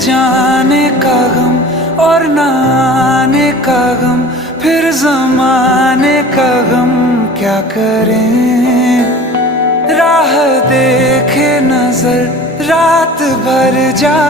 जाने का गम और न आने का गम, फिर ज़माने का गम क्या करें। राह देखे नजर रात भर जा